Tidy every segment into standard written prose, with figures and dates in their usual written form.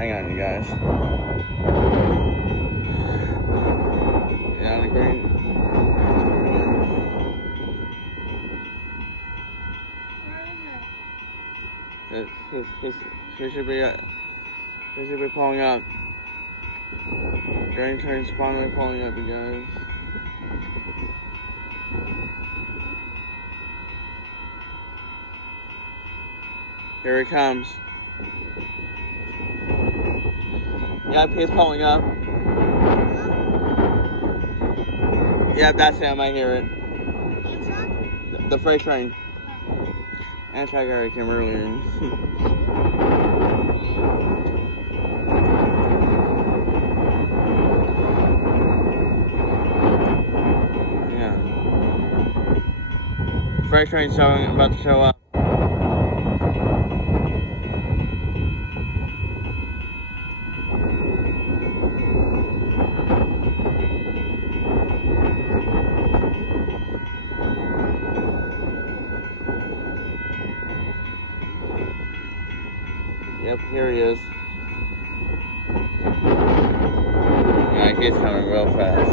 Hang on, you guys. Yeah, the green. He should be pulling up. Grain train's finally pulling up, you guys. Here he comes. Yep, he's pulling up. Yep, that's him. I hear it. The freight train. Amtrak area came earlier. Yeah. Freight train's about to show up. Yep, here he is. Yeah, he's coming real fast.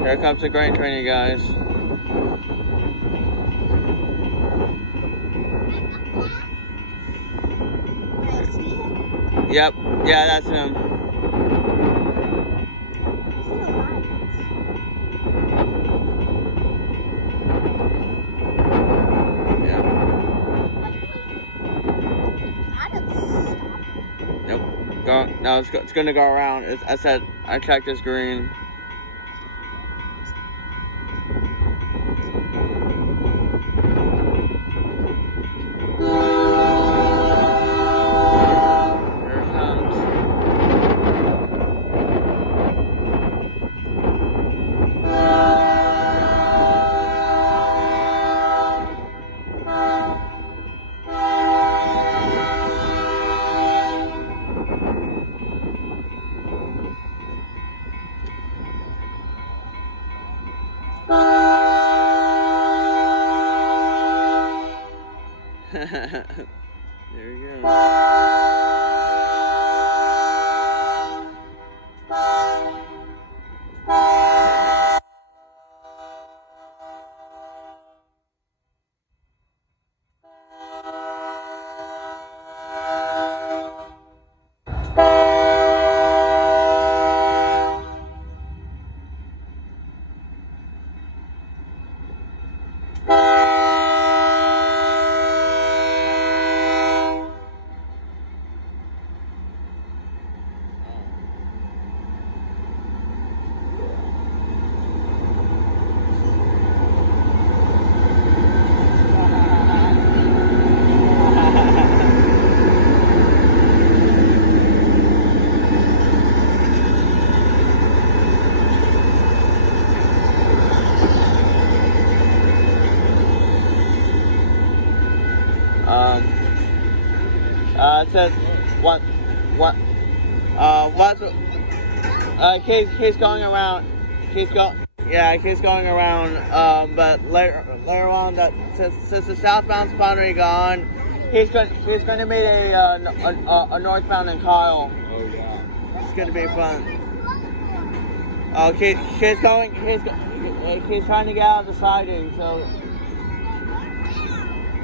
Here comes the grain train, you guys. Yep, yeah, that's him. No, it's gonna go around. I said I checked this green. Here it comes. There you go. It says he's going around. He's going around. But later on, since the southbound's finally gone, he's going to meet a northbound in Kyle. Oh yeah. It's going to be fun. He's trying to get out of the siding, so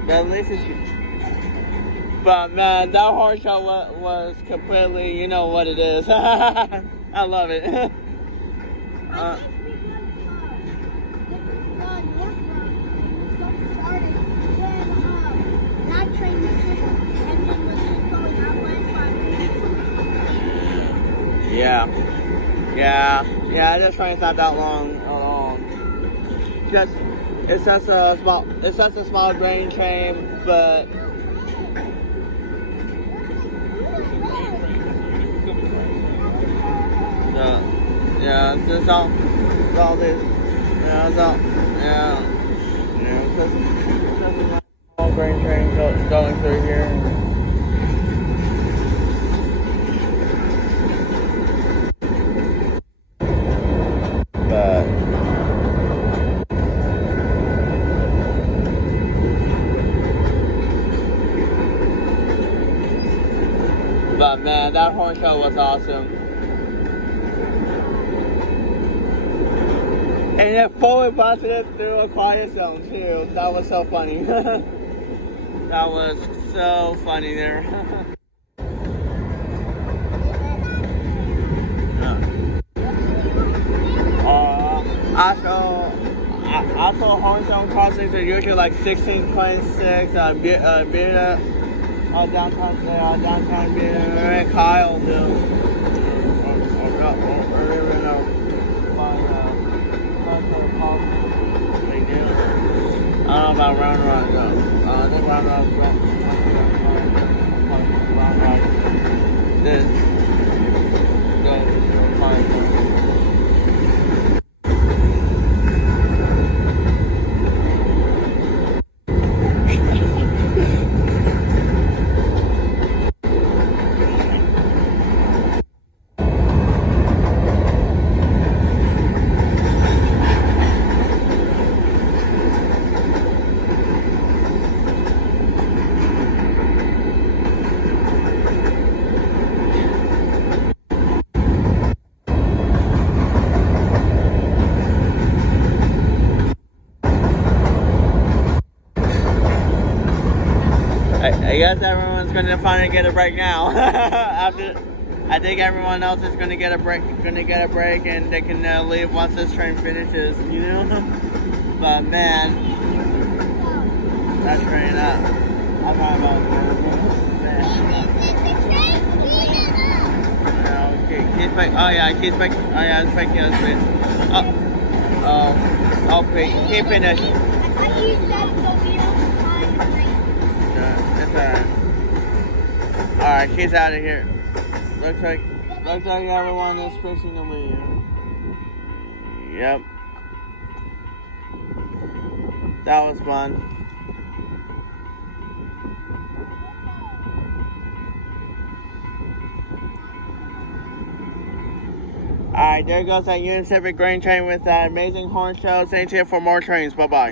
at least it's. But man, that horse show was completely, you know what it is. I love it. Yeah. This train's not that long at all. Just it's just a small grain train, but. It's all this. Yeah, it's all. It's just a small grain train going through here. But man, that horn show was awesome. And it fully busted it through a quiet zone too. That was so funny. That was so funny there. Also horn zone crossings are usually like 1626, Beta, downtown Beta, and Kyle do. I don't know about Round Rock though. I think Round Rock's Round Rock. This goes to a quiet zone. I guess everyone's going to finally get a break now. I think everyone else is going to get a break, and they can leave once this train finishes, you know. But man, that train up. I'm talking about Keith's back. Oh yeah, Keith's back. Oh yeah, it's back here. Okay, he finished. Alright, Keith's out of here. Looks like everyone is pushing the wheel. Yep. That was fun. Alright, there goes that Union Pacific grain train with that amazing horn show. Stay tuned for more trains. Bye bye.